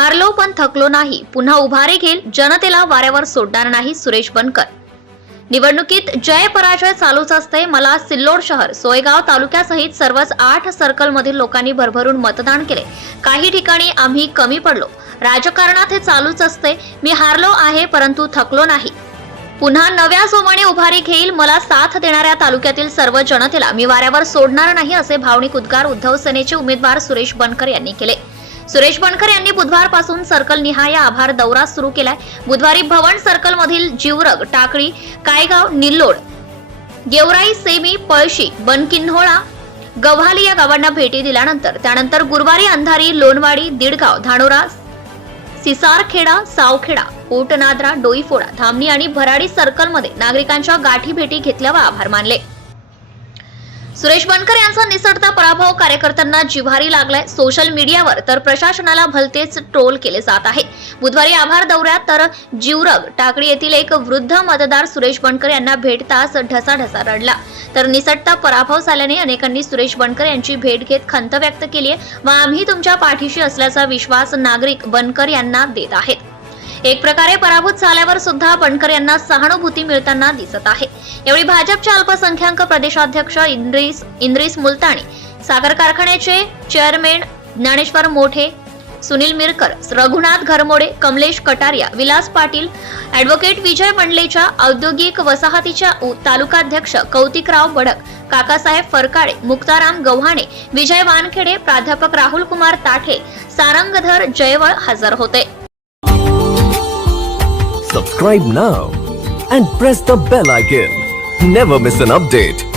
हारलो पण थकलो नाही, पुन्हा उभारी घेईल, जनतेला वाऱ्यावर सोडणार नाही, सुरेश बनकर. निवडणुकीत जय पराजय चालूच असते. मला सिल्लोड शहर, सोयगाव तालुक्यासहित सर्वच 8 सर्कल मधील लोकांनी भरभरून मतदान केले. काही ठिकाणी आम्ही कमी पडलो. राजकारणात हे चालूच असते. मी हारलो आहे परंतु थकलो नाही. पुन्हा नव्या जोमाने उभारी घेईल. मला साथ देणाऱ्या तालुक्यातील सर्व जनतेला मी वाऱ्यावर सोडणार नाही, असे भावनिक उद्गार उद्धव सेनेचे उमेदवार सुरेश बनकर यांनी केले. सुरेश बनकर यांनी बुधवारपासून सर्कल निहाय आभार दौरा सुरू केलाय. बुधवारी भवन सर्कल मधील जिवरग, टाकळी, कायगाव, निल्लोड, गेवराई, सेमी, पळशी, बनकिन्होळा, गव्हाली या गावांना भेटी दिल्यानंतर त्यानंतर गुरुवारी अंधारी, लोणवाडी, दिडगाव, धानोरा, सिसारखेडा, सावखेडा, कोटनाद्रा, डोईफोडा, धामणी आणि भराडी सर्कलमध्ये नागरिकांच्या गाठी भेटी घेतल्या व आभार मानले. सुरेश बनकर यांचा निसटता पराभव कार्यकर्त्यांना जिव्हारी लागलाय. सोशल मीडियावर तर प्रशासनाला भलतेच ट्रोल केले जात आहे. बुधवारी आभार दौऱ्यात तर जिवरग, टाकळी येथील एक वृद्ध मतदार सुरेश बनकर यांना भेटताच ढसाढसा रडला. तर निसटता पराभव झाल्याने अनेकांनी सुरेश बनकर यांची भेट घेत खंत व्यक्त केली आहे व आम्ही तुमच्या पाठीशी असल्याचा विश्वास नागरिक बनकर यांना देत आहेत. एक प्रकारे पराभूत झाल्यावर सुद्धा बनकर यांना सहानुभूती मिळताना दिसत आहे. यावेळी भाजपच्या अल्पसंख्याक प्रदेशाध्यक्ष इंद्रिस मुलतानी, साखर कारखान्याचे चेअरमॅन ज्ञानेश्वर मोठे, सुनील मिरकर, रघुनाथ घरमोडे, कमलेश कटारिया, विलास पाटील, ॲडव्होकेट विजय मंडलेच्या औद्योगिक वसाहतीच्या तालुकाध्यक्ष कौतिकराव बडक, काकासाहेब फरकाळे, मुक्ताराम गव्हाणे, विजय वानखेडे, प्राध्यापक राहुल कुमार ताठे, सारंगधर जयवळ हजर होते. Subscribe now and press the bell icon. Never miss an update.